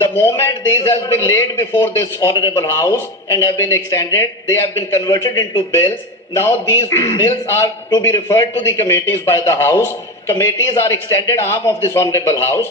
the moment these has been laid before this honorable house and have been extended, they have been converted into bills. Now these bills are to be referred to the committees by the house. Committees are extended arm of this honorable house.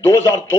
2002,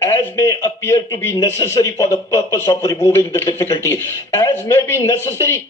as may appear to be necessary for the purpose of removing the difficulty, as may be necessary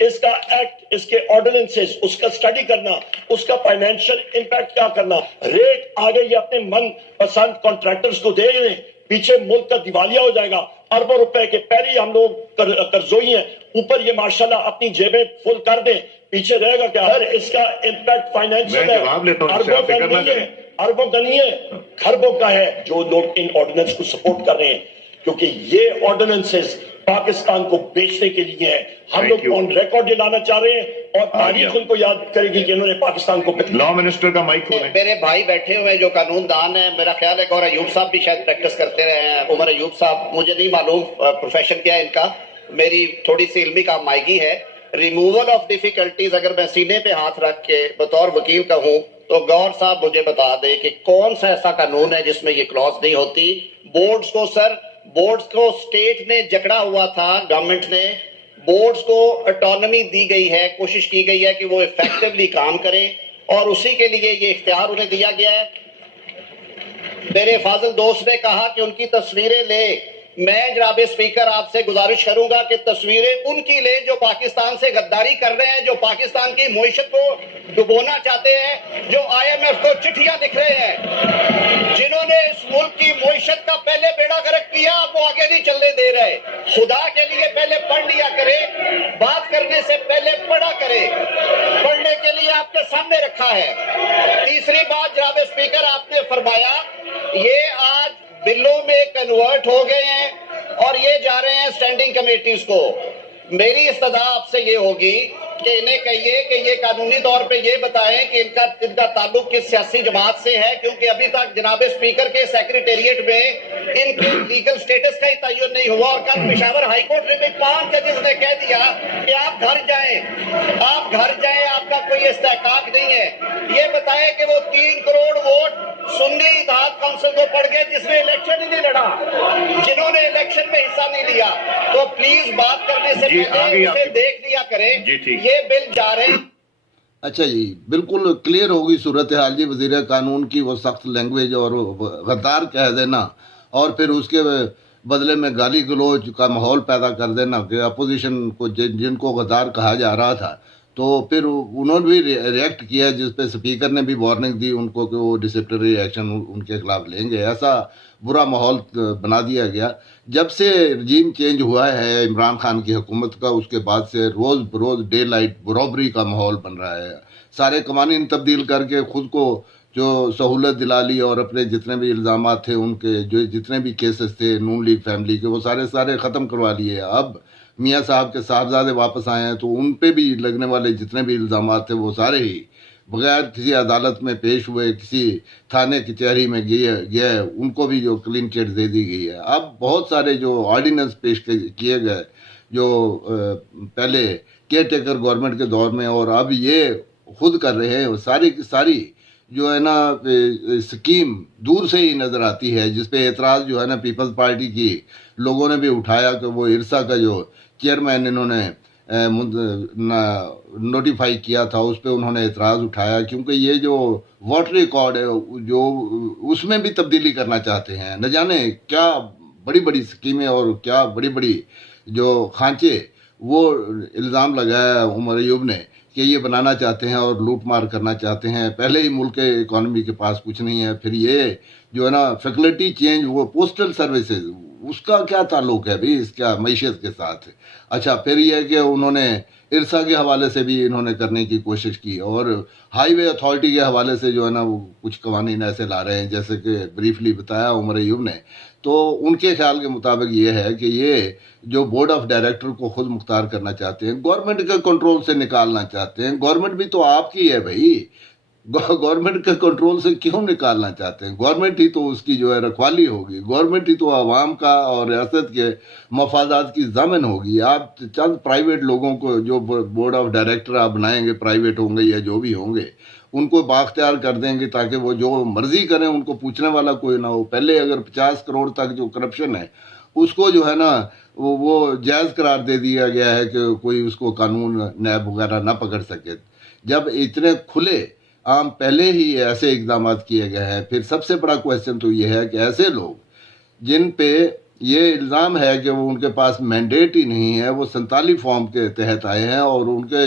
اس کا act, اس کے ordinances, اس کا study کرنا، اس کا financial impact کیا کرنا. Rate آگے یہ اپنے من پسند کانٹریکٹرز کو دے دیں، پیچھے ملک کا دیوالیہ ہو جائے گا. اربوں روپے کے پہلے ہی ہم لوگ قرضوئی ہیں، اوپر یہ ماشاءاللہ اپنی جیبیں فل کر دیں، پیچھے رہے گا کیا؟ اس کا امپیکٹ فائنینشیل ہے، اربوں کا نہیں ہے، اربوں کا نہیں ہے، خربوں کا ہے جو لوگ ان آرڈیننس کو سپورٹ کر رہے ہیں. کیونکہ یہ آرڈیننسز پاکستان کو بیچنے کے لیے ہیں. ہم لوگ آن ریکارڈ یہ لانا چاہ رہے ہیں اور تاریخ ان کو یاد کرے گی کہ انہوں نے پاکستان کو. لا منسٹر کا مائک کھولیں. میرے بھائی بیٹھے ہوئے جو قانون دان ہیں، میرا خیال ہے کہ اور ایوب صاحب بھی شاید پریکٹس کرتے رہے ہیں. عمر ایوب صاحب، مجھے نہیں معلوم پروفیشن کیا ہے ان کا، میری تھوڑی سی علمی کام مائیگی ہے. ریموول آف ڈیفیکلٹیز اگر میں سینے پہ ہاتھ رکھ کے بطور وکیل کہوں تو گور صاحب مجھے بتا دے کہ کون سا ایسا قانون ہے جس میں یہ کلاس نہیں ہوتی. بورڈز کو سر، بورڈز کو اسٹیٹ نے جکڑا ہوا تھا، گورنمنٹ نے بورڈز کو اٹانومی دی گئی ہے، کوشش کی گئی ہے کہ وہ ایفیکٹولی کام کریں اور اسی کے لیے یہ اختیار انہیں دیا گیا ہے. میرے فاضل دوست نے کہا کہ ان کی تصویریں لے. میں جناب اسپیکر آپ سے گزارش کروں گا کہ تصویریں ان کی لے جو پاکستان سے غداری کر رہے ہیں، جو پاکستان کی معیشت کو ڈبونا چاہتے ہیں، جو IMF کو چٹھیاں لکھ رہے ہیں، جنہوں نے اس ملک کی معیشت کا پہلے بیڑا غرق کیا، اب وہ آگے نہیں چلنے دے رہے. خدا کے لیے پہلے پڑھ لیا کرے، بات کرنے سے پہلے پڑھا کرے. پڑھنے کے لیے آپ کے سامنے رکھا ہے. تیسری بات جناب اسپیکر آپ نے فرمایا یہ آج بلوں میں کنورٹ ہو گئے ہیں اور یہ جا رہے ہیں سٹینڈنگ کمیٹیز کو. میری استدعا آپ سے یہ ہوگی کہ انہیں کہیے کہ یہ قانونی طور پہ یہ بتائیں کہ ان کا تعلق کس سیاسی جماعت سے ہے، کیونکہ ابھی تک جناب اسپیکر کے سیکریٹریٹ میں ان کے لیگل سٹیٹس کا ہی تعین نہیں ہوا. اور کل پشاور ہائی کورٹ میں بھی 5 ججز نے کہہ دیا کہ آپ گھر جائیں، آپ گھر جائیں، آپ کا کوئی استحقاق نہیں ہے. یہ بتائیں کہ وہ 3 کروڑ ووٹ سنی اتحاد کونسل کو پڑ گئے جس نے الیکشن ہی نہیں لڑا، جنہوں نے الیکشن میں حصہ نہیں لیا. تو پلیز بات کرنے سے پہلے اسے دیکھ لیا کریں. یہ بل جا رہے ہیں. اچھا جی، بالکل کلیئر ہوگی صورتحال جی. وزیر قانون کی وہ سخت لینگویج اور غدار کہہ دینا اور پھر اس کے بدلے میں گالی گلوچ کا ماحول پیدا کر دینا کہ اپوزیشن کو جن کو غدار کہا جا رہا تھا، تو پھر انہوں نے بھی ریئیکٹ کیا جس پہ سپیکر نے بھی وارننگ دی ان کو کہ وہ ڈسپلنری ایکشن ان کے خلاف لیں گے. ایسا برا ماحول بنا دیا گیا. جب سے رجیم چینج ہوا ہے عمران خان کی حکومت کا، اس کے بعد سے روز بروز ڈے لائٹ برابری کا ماحول بن رہا ہے. سارے قوانین تبدیل کر کے خود کو جو سہولت دلا لی اور اپنے جتنے بھی الزامات تھے ان کے، جو جتنے بھی کیسز تھے نون لیگ فیملی کے، وہ سارے ختم کروا لیے. اب میاں صاحب کے صاحبزادے واپس آئے ہیں تو ان پہ بھی لگنے والے جتنے بھی الزامات تھے وہ سارے ہی بغیر کسی عدالت میں پیش ہوئے، کسی تھانے کچہری میں گئے ان کو بھی جو کلین چٹ دے دی گئی ہے. اب بہت سارے جو آرڈیننس پیش کیے گئے جو پہلے کیئر ٹیکر گورنمنٹ کے دور میں اور اب یہ خود کر رہے ہیں، ساری کی ساری جو ہے نا اسکیم دور سے ہی نظر آتی ہے، جس پہ اعتراض جو ہے نا پیپلز پارٹی کی لوگوں نے بھی اٹھایا کہ وہ ارسا کا جو چیئرمین انہوں نے نوٹیفائی کیا تھا اس پہ انہوں نے اعتراض اٹھایا، کیونکہ یہ جو واٹر ریکارڈ ہے جو اس میں بھی تبدیلی کرنا چاہتے ہیں. نہ جانے کیا بڑی بڑی اسکیمیں اور کیا بڑی بڑی جو کھانچے وہ الزام لگایا عمر ایوب نے کہ یہ بنانا چاہتے ہیں اور لوٹ مار کرنا چاہتے ہیں. پہلے ہی ملک کے اکانومی کے پاس کچھ نہیں ہے، پھر یہ جو ہے نا فیکلٹی چینج، وہ پوسٹل سروسز، اس کا کیا تعلق ہے بھی اس کا معیشت کے ساتھ. اچھا، پھر یہ کہ انہوں نے ارسا کے حوالے سے بھی انہوں نے کرنے کی کوشش کی اور ہائی وے اتھارٹی کے حوالے سے جو ہے نا وہ کچھ قوانین ایسے لا رہے ہیں جیسے کہ بریفلی بتایا عمر ایوب نے. تو ان کے خیال کے مطابق یہ ہے کہ یہ جو بورڈ آف ڈائریکٹر کو خود مختار کرنا چاہتے ہیں، گورنمنٹ کے کنٹرول سے نکالنا چاہتے ہیں. گورنمنٹ بھی تو آپ کی ہے بھائی، گورنمنٹ کے کنٹرول سے کیوں نکالنا چاہتے ہیں؟ گورنمنٹ ہی تو اس کی جو ہے رکھوالی ہوگی، گورنمنٹ ہی تو عوام کا اور ریاست کے مفادات کی ضامن ہوگی. آپ چند پرائیویٹ لوگوں کو جو بورڈ آف ڈائریکٹر آپ بنائیں گے، پرائیویٹ ہوں گے یا جو بھی ہوں گے، ان کو بااختیار کر دیں گے تاکہ وہ جو مرضی کریں، ان کو پوچھنے والا کوئی نہ ہو. پہلے اگر 50 کروڑ تک جو کرپشن ہے اس کو جو ہے نا وہ جائز قرار دے دیا گیا ہے کہ کوئی اس کو قانون نیب وغیرہ نہ پکڑ سکے. جب اتنے کھلے عام پہلے ہی ایسے اقدامات کیے گئے ہیں، پھر سب سے بڑا کویسچن تو یہ ہے کہ ایسے لوگ جن پہ یہ الزام ہے کہ وہ ان کے پاس مینڈیٹ ہی نہیں ہے، وہ 47 فارم کے تحت آئے ہیں اور ان کے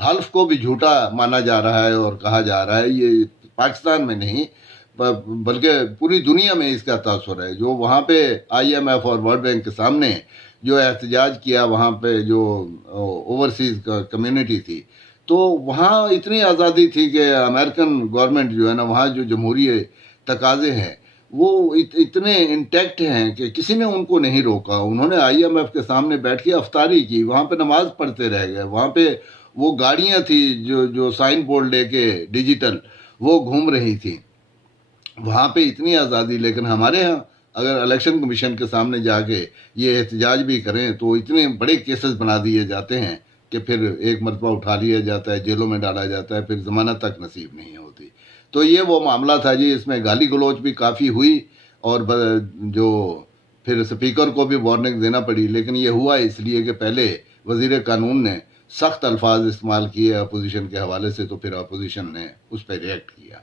حلف کو بھی جھوٹا مانا جا رہا ہے اور کہا جا رہا ہے۔ یہ پاکستان میں نہیں بلکہ پوری دنیا میں اس کا تاثر ہے۔ جو وہاں پہ IMF اور ورلڈ بینک کے سامنے جو احتجاج کیا، وہاں پہ جو اوورسیز کمیونٹی تھی، تو وہاں اتنی آزادی تھی کہ امریکن گورنمنٹ جو ہے نا، وہاں جو جمہوری تقاضے ہیں وہ اتنے انٹیکٹ ہیں کہ کسی نے ان کو نہیں روکا۔ انہوں نے IMF کے سامنے بیٹھ کے افطاری کی، وہاں پہ نماز پڑھتے رہ گئے، وہاں پہ وہ گاڑیاں تھی جو سائن بورڈ لے کے ڈیجیٹل وہ گھوم رہی تھی، وہاں پہ اتنی آزادی۔ لیکن ہمارے ہاں اگر الیکشن کمیشن کے سامنے جا کے یہ احتجاج بھی کریں تو اتنے بڑے کیسز بنا دیے جاتے ہیں کہ پھر ایک مرتبہ اٹھا لیا جاتا ہے، جیلوں میں ڈالا جاتا ہے، پھر ضمانت تک نصیب نہیں ہوتی۔ تو یہ وہ معاملہ تھا جی، اس میں گالی گلوچ بھی کافی ہوئی اور جو پھر اسپیکر کو بھی وارننگ دینا پڑی، لیکن یہ ہوا اس لیے کہ پہلے وزیر قانون نے سخت الفاظ استعمال کیے اپوزیشن کے حوالے سے، تو پھر اپوزیشن نے اس پہ ریئیکٹ کیا۔